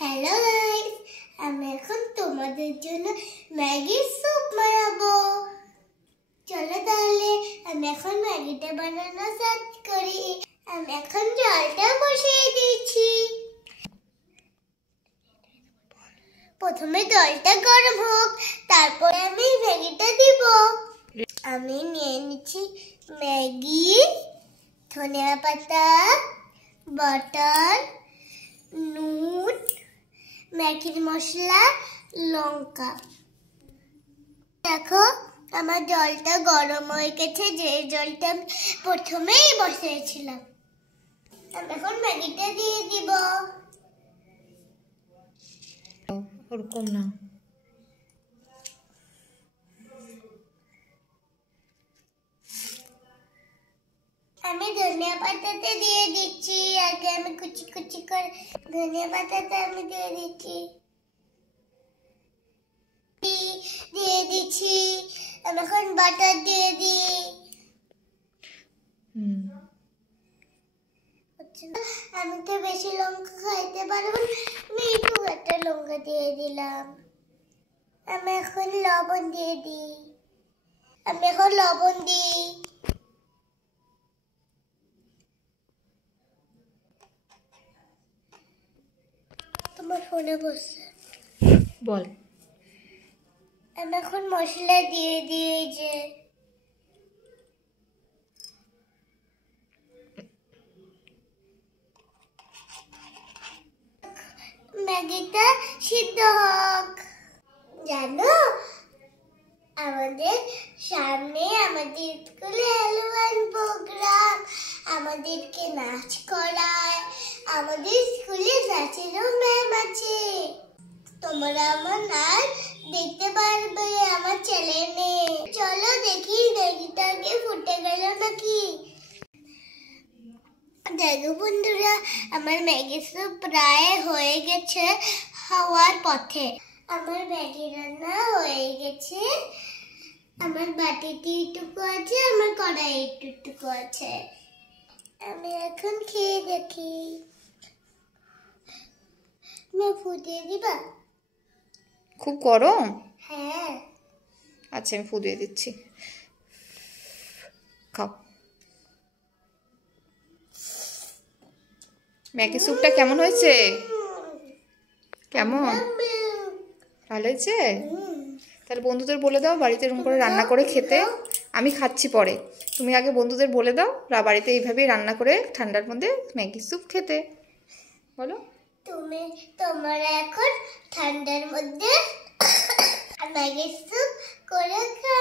Hello guys, আমি এখন তোমাদের জন্য ম্যাগি স্যুপ বানাবো। চলো তাহলে আমি এখন ম্যাগিটা বানানো স্টার্ট করি। আমি এখন জলটা বসিয়ে দিয়েছি। প্রথমে জলটা গরম হোক, তারপরে আমি ম্যাগিটা দিব। আমি নিয়ে নিচ্ছি ম্যাগি, ধনিয়া পাতা, বাটার, নুন, ম্যাগির মশলা, লঙ্কা। দেখো আমার জলটা গরম হয়ে গেছে, যে জলটা আমি প্রথমেই বসিয়েছিলাম। আমি এখন ম্যাগিটা দিয়ে দিব। ওরকম না, আমি ধনিয়া পাতাতে দিয়ে দিচ্ছি। আগে আমি কুচি কুচি করে ধনিয়া পাতাতে আমি দিয়ে দিচ্ছি। আমি এখন বাটার দিয়ে দিই। আমি তো বেশি লঙ্কা খাইতে পারবো না, আমি একটু একটা লঙ্কা দিয়ে দিলাম। আমি এখন লবণ দিয়ে দিই। তোমার ফোনে বসছে, বল। আমি এখন মশলা দিয়ে দিই। যে ম্যাগিটা সিদ্ধ হোক। জানো, আমাদের সামনে আমাদের স্কুলে হ্যালোওয়েন প্রোগ্রাম, আমাদেরকে নাচ করায়। আমাদের স্কুলে নাচেরও ম্যাম আছে। তোমরা আমার নাচ দেখতে পারবে আমার ছেলে মেয়ে। চলো দেখি ম্যাগিটা আগে ফুটে গেল নাকি। দেখো বন্ধুরা, আমার ম্যাগি স্যুপ প্রায় হয়ে গেছে, হওয়ার পথে। আমার ম্যাগি রান্না হয়ে গেছে। আমার বাটিতে একটুকু আছে, আমার কড়াই একটুকু আছে। আমি এখন খেয়ে দেখি। তুমি ফুটিয়ে দিবা? খুব গরম? হ্যাঁ। আচ্ছা, আমি ফু দিয়ে দিচ্ছি। খাও। ম্যাগি স্যুপটা কেমন হয়েছে? কেমন? ভালো হয়েছে? তাহলে বন্ধুদের বলে দাও বাড়িতে এরকম করে রান্না করে খেতে। আমি খাচ্ছি পরে, তুমি আগে বন্ধুদের বলে দাও বাড়িতে এইভাবেই রান্না করে ঠান্ডার মধ্যে ম্যাগি স্যুপ খেতে। বলো। তোমরা এখন ঠান্ডার মধ্যে ম্যাগি স্যুপ করে খাও।